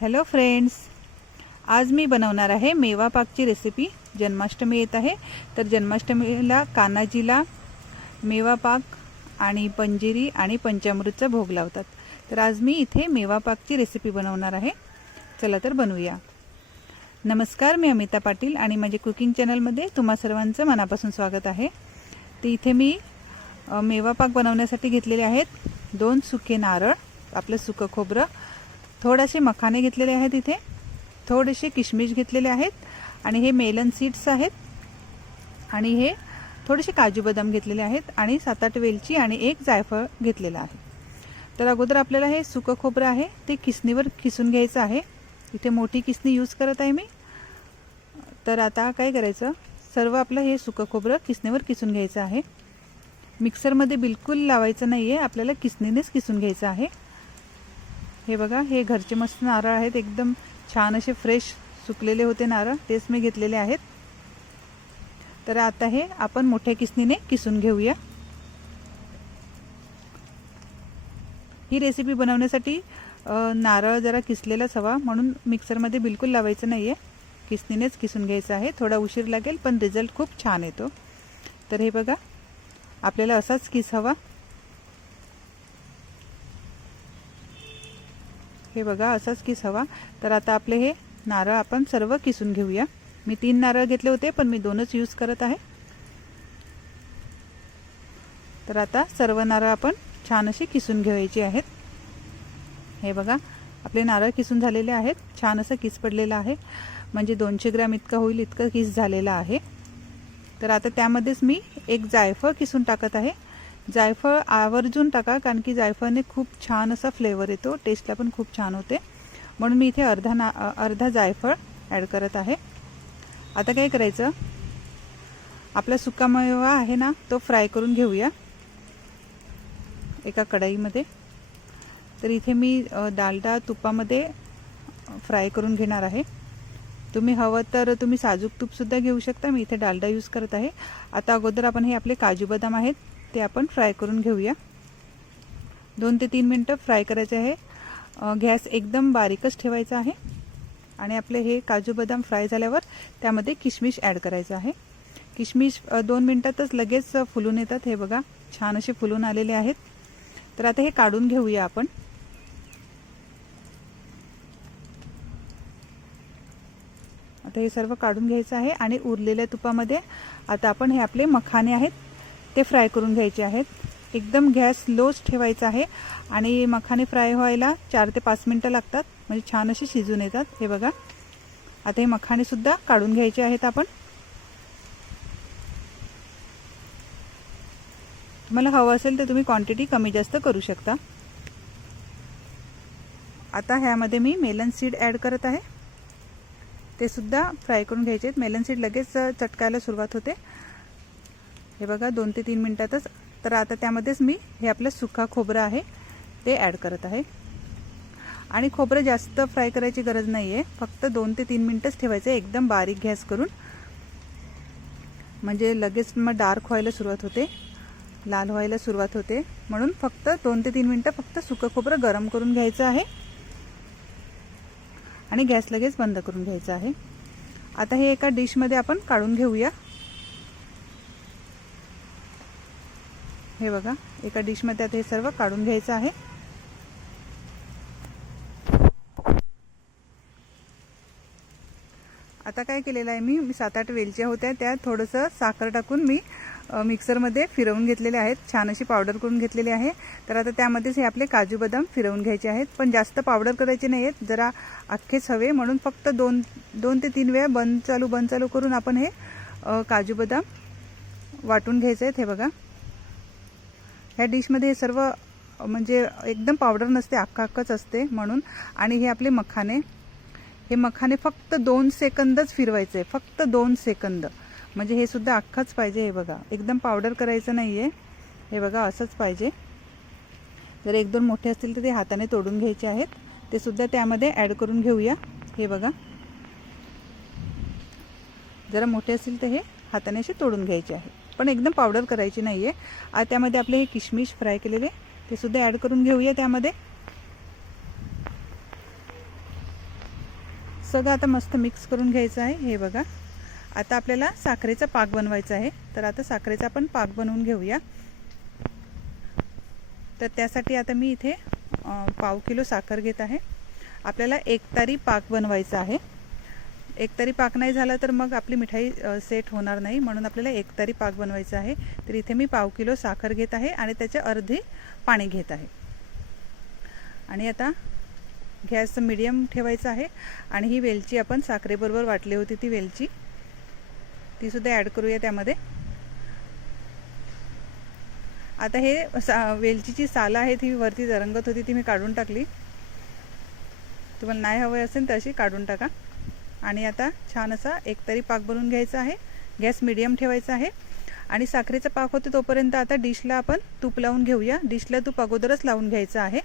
Hello friends आज मी बनवणार आहे मेवा पाकची रेसिपी जन्माष्टमी येत आहे. तर जन्माष्टमीला कान्हाजीला मेवा पाक आणि पंजिरी आणि पंचामृतचा भोग लावतात. तर आज मी इथे मेवा पाकची रेसिपी बनवणार आहे. चला तर बनवूया. नमस्कार मी अमिता पाटील आणि माझे कुकिंग चॅनलमध्ये तुम्हा सर्वांचं मनापासून स्वागत आहे. तर इथे मी मेवापाक मेवा पाक बनवण्यासाठी घेतलेले आहेत दोन सुके नारळ आपलं सुकं खोबरं थोडेसे मखाने घेतलेले आहेत इथे. थोडेसे किशमिश घेतलेले आहेत. आणि हे मेलन सीड्स आहेत. आणि हे थोडेसे काजू बदाम घेतलेले आहेत. आणि सात आठ वेलची आणि एक जायफळ घेतलेलं आहे. तर अगोदर आपल्याला हे सुकं खोबरं आहे. ते किसणीवर किसून घ्यायचं आहे. इथे मोठी किसणी यूज करत आहे मी. तर आता काय करायचं? सर्व आपलं हे सुकं खोबरं किसणीवर किसून घ्यायचं आहे. मिक्सरमध्ये बिलकुल लावायचं नाही आहे आपल्याला किसणीनेच किसून घ्यायचं आहे. हे बघा हे घरचे मस्त नारळ आहेत. एकदम छान असे फ्रेश सुकलेले होते नारळ. तेच मी घेतलेले आहेत. तर आता हे आपण मोठ्या किसनीने किसून घेऊया. ही रेसिपी बनवण्यासाठी नारळ जरा किसलेलाच हवा म्हणून मिक्सरमध्ये बिलकुल लावायचं नाही आहे किसनीनेच किसून घ्यायचं आहे. थोडा उशीर लागेल पण रिझल्ट खूप छान येतो. तर हे बघा आपल्याला असाच किस हवा. हे बघा असाच किस हवा. तर आता आपले हे नारळ आपण सर्व किसून घेऊया. मी तीन नारळ घेतले होते पण मी दोनच यूज करत आहे. तर आता सर्व नारळ आपण छान असे किसून घ्यायचे आहेत. हे बघा आपले नारळ किसून झालेले आहेत. छान असं किस पडलेलं आहे. म्हणजे दोनशे ग्रॅम इतकं होईल इतकं किस झालेलं आहे. तर आता त्यामध्येच मी एक जायफळ किसून टाकत आहे. जायफळ आवर्जून टाका कारण की जायफळने खूप छान असा फ्लेवर येतो. टेस्टला पण खूप छान होते. म्हणून मी इथे अर्धा ना अर्धा जायफळ ॲड करत आहे. आता काय करायचं? आपला सुका मेवा आहे ना तो फ्राय करून घेऊया. एका कढईमध्ये. तर इथे मी डालडा तुपामध्ये फ्राय करून घेणार आहे. तुम्ही हवं तर तुम्ही साजूक तूपसुद्धा घेऊ शकता. मी इथे डालडा यूज करत आहे. आता अगोदर आपण हे आपले काजू बदाम आहेत. ते आपण फ्राय करून घेऊया. दोन ते तीन मिनटं फ्राय करायचे आहे. गॅस एकदम बारीकच ठेवायचा आहे. आणि आपले हे काजू बदाम फ्राय झाल्यावर त्यामध्ये किशमिश ॲड करायचं आहे. किशमिश दोन मिनटातच लगेच फुलून येतात. हे बघा छान असे फुलून आलेले आहेत. तर आता हे काढून घेऊया आपण. आता हे सर्व काढून घ्यायचं आहे आणि उरलेल्या तुपामध्ये आता आपण हे आपले मखाने आहेत. ते फ्राय करून घ्यायचे आहेत. एकदम गॅस लोच ठेवायचा आहे आणि मखाने फ्राय व्हायला चार ते पाच मिनटं लागतात. म्हणजे छान असे शिजून येतात. हे बघा. आता हे मखानेसुद्धा काढून घ्यायचे आहेत आपण. तुम्हाला हवं असेल तर तुम्ही क्वांटिटी कमी जास्त करू शकता. आता ह्यामध्ये मी मेलन सीड ॲड करत आहे. ते सुद्धा फ्राय करून घ्यायचे आहेत. मेलन सीड लगेच चटकायला सुरुवात होते. हे बघा दोन ते तीन मिनटातच. तर आता त्यामध्येच मी हे आपलं सुका खोबरं आहे ते ॲड करत आहे. आणि खोबरं जास्त फ्राय करायची गरज नाही आहे फक्त दोन ते तीन मिनटंच ठेवायचं आहे. एकदम बारीक गॅस करून. म्हणजे लगेच मग डार्क व्हायला सुरुवात होते. लाल व्हायला सुरुवात होते. म्हणून फक्त दोन ते तीन मिनटं फक्त सुकं खोबरं गरम करून घ्यायचं आहे. आणि गॅस लगेच बंद करून घ्यायचा आहे. आता हे एका डिशमध्ये आपण काढून घेऊया. हे बघा एका डिशमध्ये आता हे सर्व काढून घ्यायचं आहे. आता काय केलेलं आहे मी सात आठ वेलच्या होत्या त्या थोडंसं साखर टाकून मी मिक्सरमध्ये फिरवून घेतलेले आहेत. छान अशी पावडर करून घेतलेली आहे. तर आता त्यामध्येच हे आपले काजू बदाम फिरवून घ्यायचे आहेत. पण जास्त पावडर करायचे नाही आहेत जरा अख्खेच हवे. म्हणून फक्त दोन दोन ते तीन वेळा बंद चालू बंद चालू करून आपण हे काजू बदाम वाटून घ्यायचे आहेत. हे बघा. ह्या डिशमध्ये सर्व म्हणजे एकदम पावडर नसते अख्खा असते म्हणून. आणि हे आपले मखाने. हे मखाने फक्त दोन सेकंदच फिरवायचे फक्त दोन सेकंद. म्हणजे हे सुद्धा अख्खाच पाहिजे हे बघा. एकदम पावडर करायचं नाही आहे हे बघा असंच पाहिजे. जर एक दोन मोठे असतील तर ते हाताने तोडून घ्यायचे आहेत. ते सुद्धा त्यामध्ये ॲड करून घेऊया. हे बघा. जरा मोठे असतील तर हे हाताने असे तोडून घ्यायचे आहे पण एकदम पावडर करायची नाही आहे त्यामध्ये आपले हे किशमिश फ्राय केलेले ते सुद्धा ॲड करून घेऊया त्यामध्ये. सगळं आता मस्त मिक्स करून घ्यायचं आहे हे बघा. आता आपल्याला साखरेचा पाक बनवायचा आहे तर आता साखरेचा आपण पाक बनवून घेऊया. तर त्यासाठी आता मी इथे पाव किलो साखर घेत आहे. आपल्याला एकतारी पाक बनवायचा आहे. एकतारी पाक नाही झाला तर मग आपली मिठाई सेट होणार नाही. म्हणून आपल्याला एकतारी पाक बनवायचा आहे. तर इथे मी पाव किलो साखर घेत आहे आणि त्याचे अर्धे पाणी घेत आहे. आणि आता गॅस मिडियम ठेवायचा आहे. आणि ही वेलची आपण साखरेबरोबर वाटली होती ती वेलची. ती सुद्धा ॲड करूया त्यामध्ये. आता हे सा वेलचीची सालं आहे ती वरती रंगत होती ती मी काढून टाकली. तुम्हाला नाही हवं असेल तर अशी काढून टाका. आणि आता छान असा एकतरी पाक बनवून घ्यायचा आहे. गॅस मिडियम ठेवायचा आहे. आणि साखरेचा पाक होते तोपर्यंत आता डिशला आपण तूप लावून घेऊया. डिशला तूप अगोदरच लावून घ्यायचं आहे.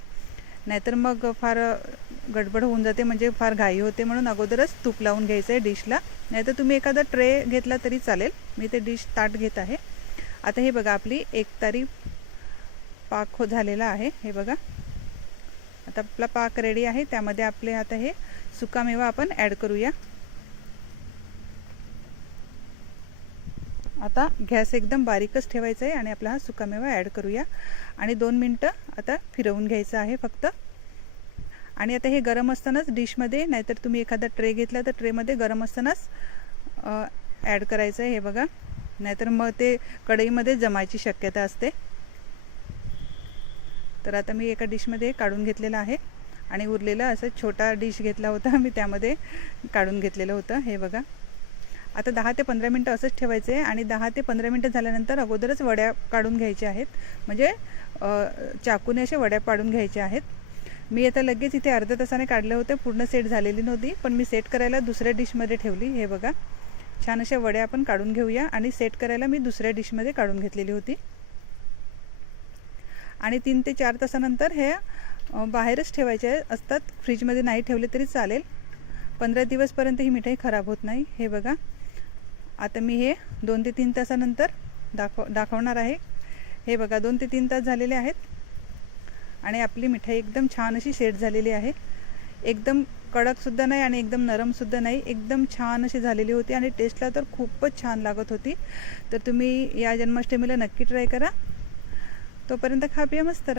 नाहीतर मग फार गडबड होऊन जाते म्हणजे फार घाई होते म्हणून अगोदरच तूप लावून घ्यायचं आहे डिशला नाहीतर तुम्ही एखादा ट्रे घेतला तरी चालेल. मी ते डिश ताट घेत आहे. आता हे बघा आपली एक तारी पाक हो झालेला आहे. हे बघा. आता आपला पाक रेडी आहे. त्यामध्ये आपले आता हे सुकामेवा आपण ॲड करूया. आता गॅस एकदम बारीकच ठेवायचा आहे आणि आपला हा सुकामेवा ॲड करूया. आणि दोन मिनटं आता फिरवून घ्यायचं आहे फक्त. आणि आता हे गरम असतानाच डिशमध्ये नाहीतर तुम्ही एखादा ट्रे घेतला तर ट्रेमध्ये गरम असतानाच ॲड करायचं आहे हे बघा. नाहीतर मग ते कढईमध्ये जमायची शक्यता असते. तर आता मी एका डिशमध्ये काढून घेतलेलं आहे. आणि उरलेलं असं छोटा डिश घेतला होता मी त्यामध्ये काढून घेतलेलं होतं. हे बघा. आता दहा ते पंधरा मिनटं असंच ठेवायचं आहे आणि दहा ते पंधरा मिनटं झाल्यानंतर अगोदरच वड्या काढून घ्यायच्या आहेत. म्हणजे चाकूने अशा वड्या पाडून घ्यायच्या आहेत. मी आता लगेच इथे अर्ध्या तासाने काढलं होतं पूर्ण सेट झालेली नव्हती पण मी सेट करायला दुसऱ्या डिशमध्ये ठेवली. हे बघा. छान अशा वड्या आपण काढून घेऊया आणि सेट करायला मी दुसऱ्या डिशमध्ये काढून घेतलेली होती. आणि तीन ते चार तासानंतर हे बाहेरच ठेवायचे असतात. फ्रीजमध्ये नाही ठेवले तरी चालेल. पंधरा दिवसपर्यंत ही मिठाई खराब होत नाही. हे बघा. आता मी हे दोन ते तीन तासानंतर दाखव दाखवणार आहे. हे बघा दोन ते तीन तास झालेले आहेत. आणि आपली मिठाई एकदम छान अशी सेट झालेली आहे. एकदम कडकसुद्धा नाही आणि एकदम नरमसुद्धा नाही. एकदम छान अशी झालेली होती आणि टेस्टला तर खूपच छान लागत होती. तर तुम्ही या जन्माष्टमीला नक्की ट्राय करा. तोपर्यंत खा पिया मस्त.